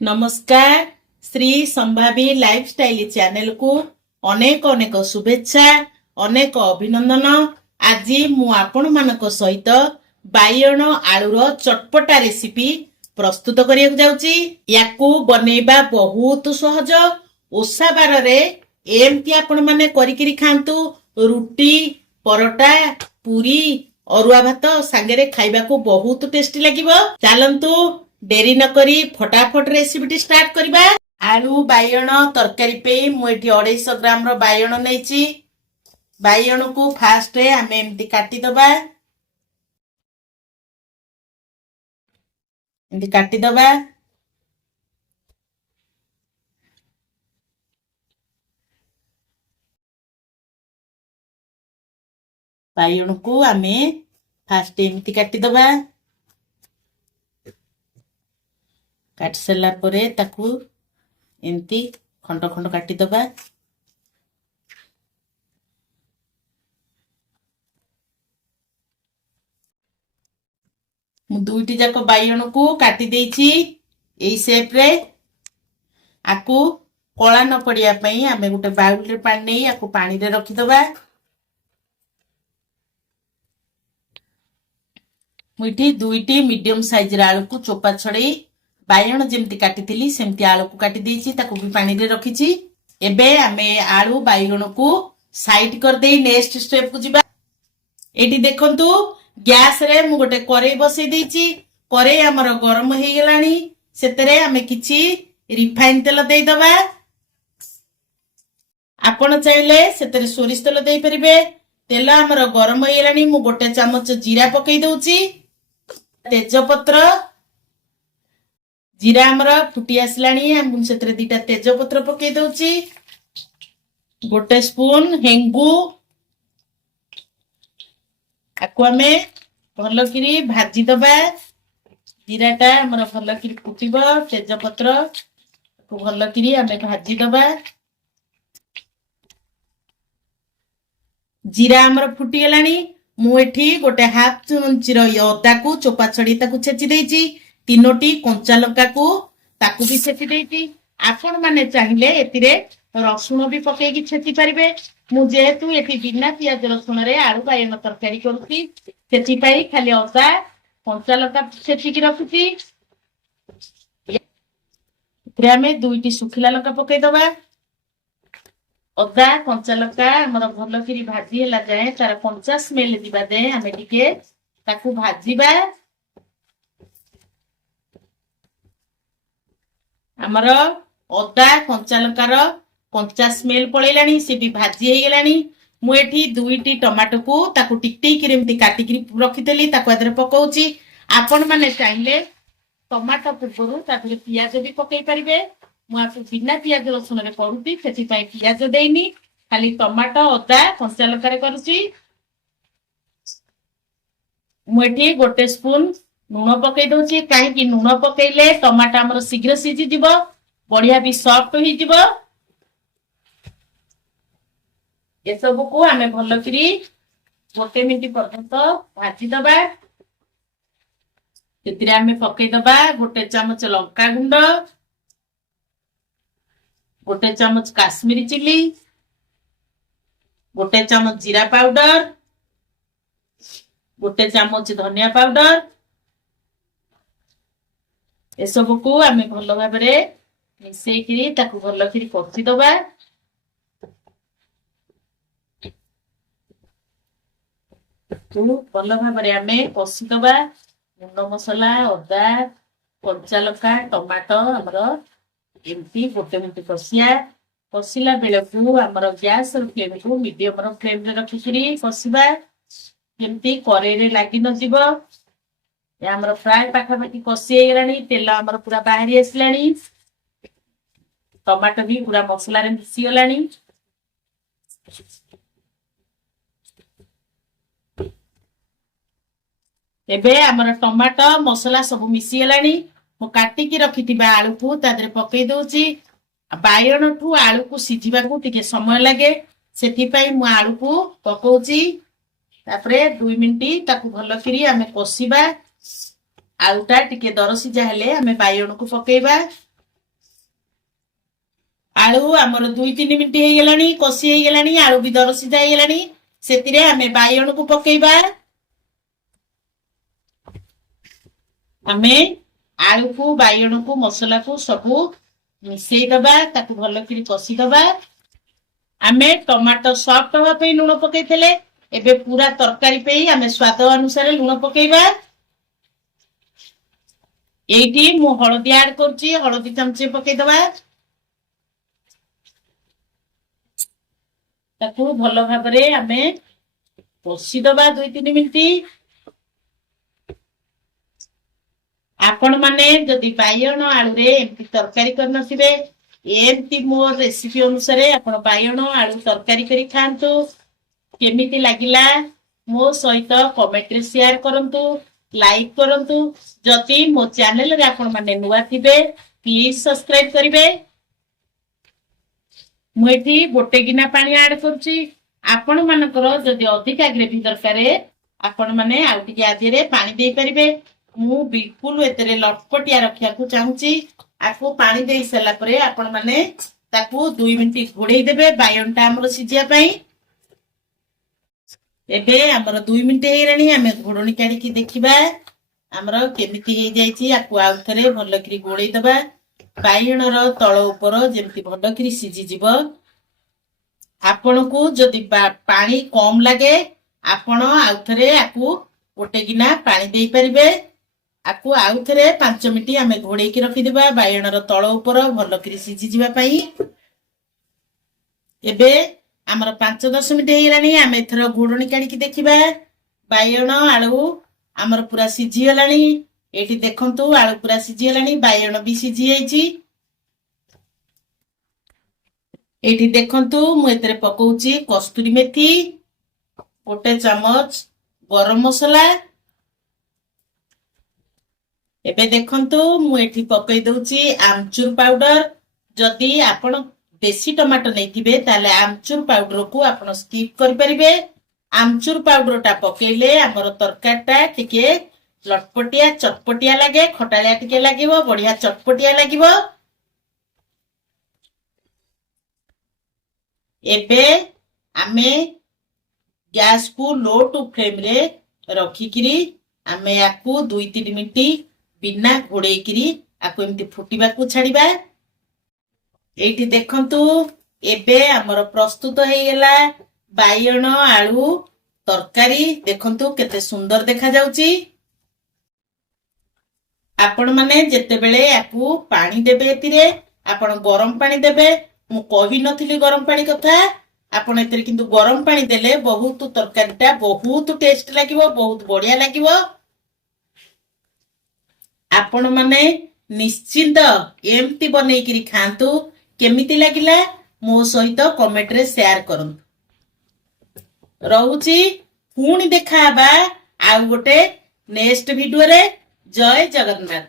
नमस्कार। Shri संभावी lifestyle channel को अनेक अनेक शुभेच्छा अनेक अभिनंदन। आज मु आपण मानक सहित बाइगण आलूर चटपटा रेसिपी प्रस्तुत करिया जाउची। याकू बनेबा बहुत सहज। ओसा बार रे एमती आपण माने करिकिरी खांतु। रुटी परोटा पूरी अरुआ भात सांगरे खाइबा को बहुत टेस्टी लागिबो। चलंतु डेरी न करी फटाफट रेसिपी स्टार्ट करिबा। आलू बाइगण तरकारी पे मु एठी 250 ग्राम रो बाइगण नैची। बाइगण को फास्ट आमे एमती काटी दबा। एमती काटी दबा। बाइगण को आमे फास्ट एमती काटी दबा। काट सला परे ताकू एमती खंड खंड काटी दबा। मु दुईटी जाक बाइगण को काटी देइची एई शेप रे। आकू कला न पड़िया पई आमे गुटे बाउल रे पानी नै आकू पानी रे रखि दबा। मुठी दुईटी मीडियम साइज रा आलू को चोपा छड़ई बाइगण जेमती काटिथिली सेमती आलू को काटी देइची ताकू भी पानी रे रखिची। एबे आमे आलू बाइगण को साइड कर देई नेक्स्ट स्टेप को जिबा। एटी देखंतु गैस रे मु गोटे करेई बसई देइची। करेई हमर गरम हेई गेलानी। सेतरे आमे किछि रिफाइन तेल देई दबा। आपण चाहिले सेतरे सोरिष तेल देई परिबे। तेल हमर गरम हेई गेलानी। मु गोटे चमच जीरा पकई दउची। तेजपत्र जीरा हमर फुटी आसलानी। हम सेतरे दीटा तेजपत्र पकई दउची। गोटे स्पून हेंगू आकु आमे भलो किरी भाजी दबा। जीराटा हमर भलो किरी फुटिबो। तेजपत्र को भलो किरी आमे भाजी दबा। जीरा हमर फुटी गेलानी। मु एठी गोटे हाफ इंच रो अदा को चोपा छड़ी ताकू छेची देइची। तीनोटी कंचा लंका को ताकू भी छेची देइची। आपण माने चाहिले एतिरे रसुण भी पके की छेची परिबे। मु जेहेतु एठी बिना पियाज रसुण रे आलू बाइगण तरकारी करूची सेति पई खाली अदा कंचा लंका छेची की रखुची। एतिरे हमें दुईटी सुखिला लंका पके दबा। अदा कंचा लंका हमर भलो किरी भाजी हला जाए तार कंचा स्मेल दिबा दे हमें टिके ताकू भाजीबा। हमर अदा कंचा लंकार कंचा स्मेल पळैलानी से भी भाजी हे गेलानी। मु एठी दुईटी टमाटो को ताकू टिकटिक केमती काटी कि रखितली ताकू आदरे पकाउची। आपण माने चाहिले टमाटो पूर्वरु ताकू पियाज भी पकई परिबे। मु आपु बिना पियाज रसुण रे करूती सेति पई पियाज देइनी। खाली टमाटो अदा कंचा लंका रे करूची। मु एठी गोटे स्पून नून पकई दउची। काहे कि नून पकईले टमाटो हमर शीघ्र सिझी जिवो बढ़िया भी सॉफ्ट होई जिवो। ए सब को हमें भलो करी गोटे मिनिट पर्यंत भाजी दबा। एतिरे हमें पकई दबा गोटे चमच लंका गुंड, गोटे चमच काश्मीरी चिली, गोटे चमच जीरा पाउडर, गोटे चमच धनिया पाउडर। ए सब को हमें भलो भाबरे मिसेई करी ताकू भलो करी कसी दबा। भलो भाबरे हमें कसी दबा। गुंड मसला अदा कंचा लंका टमाटो हमर एमती गोटे मिनिट कसिया। कसिला बेले को हमर गैस फ्लेम को मीडियम रो फ्लेम रे रखि करी कसिबा एमती करेई रे लागि न जिवो। या हमर फ्राई पाखा पाखी कसी हे गेलानी। तेल हमर पूरा बाहरी आसलानी। टमाटो भी पूरा मसला रे मिसी गेलानी। एबे हमर टमाटो मसला सब मिसी गेलानी। मु काटी की रखितिबा आलू को तादरे पकई दउची। बाइगण ठू आलू को सिझिबा को टिके समय लागे सेति पई मु आलू को पकौची। तापरे 2 मिनिट ताकू भलो करी हमें कसिबा। आलूटा टिके दरसी जाहले हमें बाइगण को पकेइबा। आलू आमर 2-3 मिनिट हो गलानी कषि हो गलानी आलू भी दर सीधा हो गलानी सेतिरे आमे बाइगण को पकेइबा आमे आलू को बाइगण को मसला को सबू मिसई दबा ताकू भल करी कषि दबा आमे टमाटो सॉफ्ट हवा पे लूण पकेइथले एबे पूरा तरकारी पे आमे स्वाद अनुसार लूण पकेइबा एठी मु हळदी ऐड करछि हळदी चमचे पकेइ दबा ताकू भल भाबरे आमे कषि दबा 2-3 मिनिट आपण माने जदि बाइगण आलू रे एमती तरकारी कर नथिबे एमती मोर रेसिपी अनुसार आपण बाइगण आलू तरकारी करी खांतु केमिति लागिला मो सहित कमेंट रे शेयर करंतु लाइक करंतु जदि मो चैनल रे आपण माने नुवा थिबे प्लीज सब्सक्राइब करिवे मुठी गोटे गिना पानी ऐड करछि आपण मानकर जदि अधिक ग्रेवी दरकार आपण माने आ टिके आदि रे पानी दे परिबे मु बिल्कुल एतरे लटपटिया रखिया को चाहूची आको पानी दे सला परे आपण माने ताकू 2 मिनिट घोड़े देबे बायनटा हमर सिजिया पई एबे हमर 2 मिनिट हेरानी हमें घोड़नी काढी की देखिबा हमर केमिति हे जाईची आको आउथरे भल करी गोळै दबा बायण रो तळ ऊपर जेमति भल करी सिजी जिवो आपण को जदि पानी कम लागे आपण आउथरे आको गोटे गिना पानी देई परिबे आकु आउथरे 5 मिनिट आमे घोड़े की रखि देबा बायण रो तळ ऊपर भल करी सिजी जिबा पई एबे हमर 5-10 मिनिट हेलानी आमे एथरो घोड़नी काढी की देखिबा बायण आलू हमर पूरा सिजी गलानी एठी देखंतु आलू पूरा सिजी गलानी बायण भी सिजी जाईची एठी देखंतु मु एतरे पकोउची कस्तूरी मेथी गोटे चमच गरम मसला एबे देखंतु मु एठी पकई दउची आमचूर पाउडर जदि आपण देसी टमाटो नैथिबे ताले आमचूर पाउडर को आपण स्किप करि परिबे आमचूर पाउडर टा पकेइले हमर तरकारीटा टिके लटपटिया चटपटिया लागे खटालिया टिके लागिवो बढ़िया चटपटिया लागिवो एबे आमे गैस को लो टू फ्लेम रे रखिकिरी आमे याकू 2-3 मिनिट बिना घोड़े किरी आको एमती फुटिबा को छाड़ीबा एठी देखंतु एबे हमर प्रस्तुत हे गेला बायण आलू तरकारी देखंतु केते सुंदर देखा जाउची आपण माने जेते बेले याकू पानी देबे एतिरे आपण गरम पानी देबे मु कहि नथिली गरम पानी कथा आपण एतिरे किंतु गरम पानी देले बहुत तरकारीटा बहुत टेस्ट लागिवो बहुत बढ़िया लागिवो आपण माने निश्चिंत एमती बनै करी खांतु केमिति लागिला मो सहित कमेंट रे शेयर करंतु रहूची पुणी देखा बा आ गोटे नेक्स्ट वीडियो रे जय जगन्नाथ।